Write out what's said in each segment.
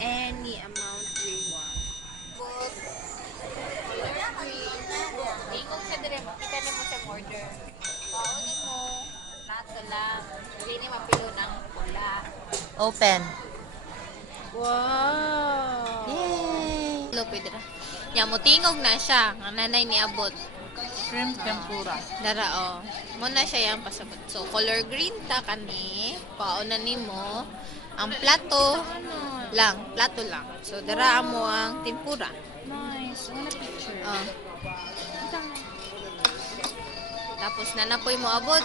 Any amount we want. But, color green. Ingong siya dire, makita na mo sa order. Paunin mo, plato lang. Dili ni mapilo ng pula. Open. Wow! Yay! Lupid ra. Nya mo tingog na siya, ang nanay ni abot. Shrimp tempura. Dara oh. Mo na siya yang pasabot. So color green ta kani. Paunan nimo ang plato lang, plato lang. So dara mo ang tempura. Nice. Wanna picture? Oh. Tapos nanapoy mo abot.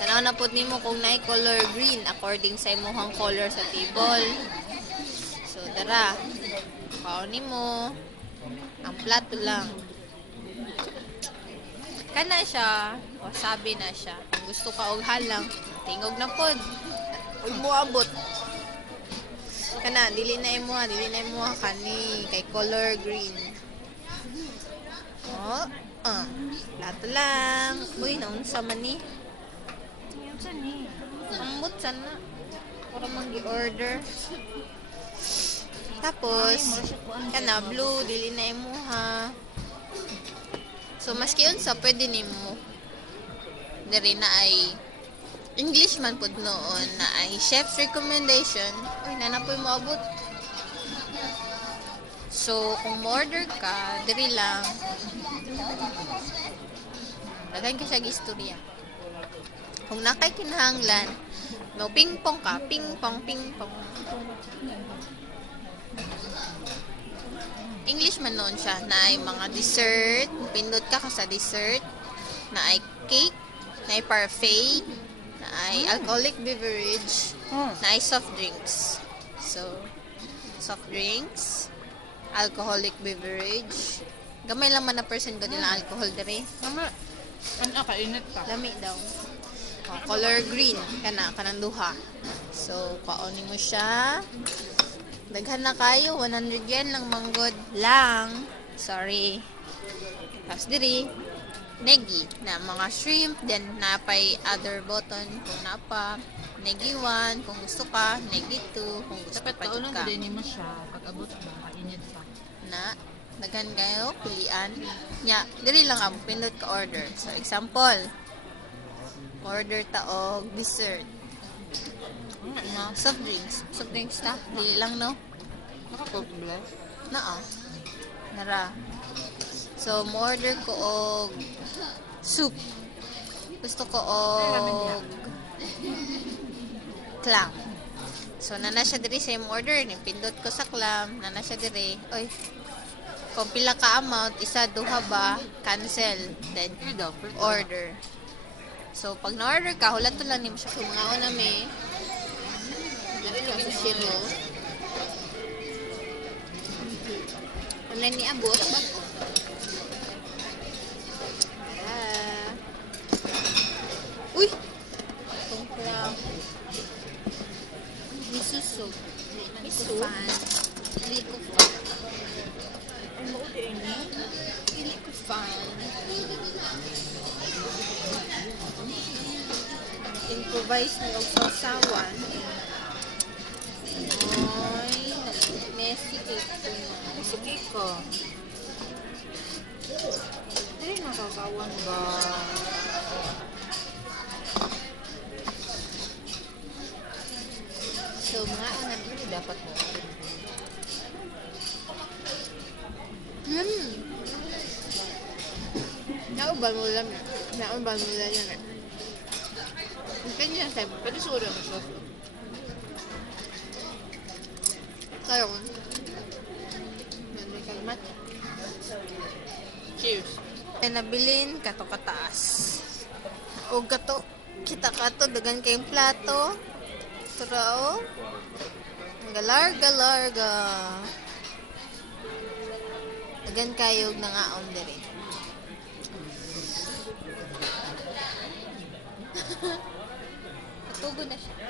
Tanaw na pud nimo kung naay color green according sa imong color sa table. So dara. Paunin mo ang plato lang. Kana siya, wasabi na siya. Kung gusto ka og halang, tingog na pod. Ug mo abot. Kana dili na imo, kani kay color green. Oh, plato lang. Uy, naunsa man ni? Ayun sa ni. Ambot sana. Para mag-order. Tapos, kana blue, dili na imo ha. So, maski unsa pwede nimo. Diri na ay English man pud noon na ay chef's recommendation. Uy, nanapoy mo abot. So, kung order ka, diri lang. Daghan ka siya istorya. Kung nakay kinahanglan, no ping-pong ka, ping-pong. English man noon siya na ay mga dessert, pindot ka sa dessert, na ay cake, na ay parfait, na ay alcoholic beverage, na ay soft drinks. So, soft drinks, alcoholic beverage. Gamay lang man na person ko nila alcohol dere. Mama, ano ka? Init ka. Lami daw. Color green, kanang duha. So, kaunin mo siya. Daghan na kayo, 100 yen lang manggod lang. Sorry. Tapos diri, negi na mga shrimp, then napay other button kung napa. Negi 1, kung gusto ka, negi 2, kung gusto Dapat pa kaunang ka. din mo siya. Pag-abot mo, kainit pa. Na, daghan kayo, pilian. Nya, diri lang ang pindot ka order. So, example, order ta og dessert. Soft drinks. Soft drinks ta. Dili lang, no? Naka-coke bless? Naa. Nara. So, mo-order ko og soup. Gusto ko og clam. So, nana siya diri sa imong order. Nipindot ko sa clam. Nana siya diri. Oy, kung pila ka amount, isa, duha ba, cancel. Then, order. So, pag na-order ka, hulat to lang ni mo siya. Kung mga una may sa shiro. Ano ni abot? Uy! Itong crab. Misuso. Miso? Hindi ko fan. Ano ko din eh? Hindi ko fan. Improvise ni og sausawan. Ay, messy cake ko na. Kasi cake ko. Hindi, nakakawan ba? So, mga anak Hindi dapat mo. Nauban mo lang. Nauban mo lang yan. Ang kanya sa Pwede sura mo siya. karon. May kalmat. Cheers. Ay nabilin kato kataas. O kato kita kato dagan kayong plato. Turao. Ang larga. Dagan kayo nangaon diri. Katugo na siya.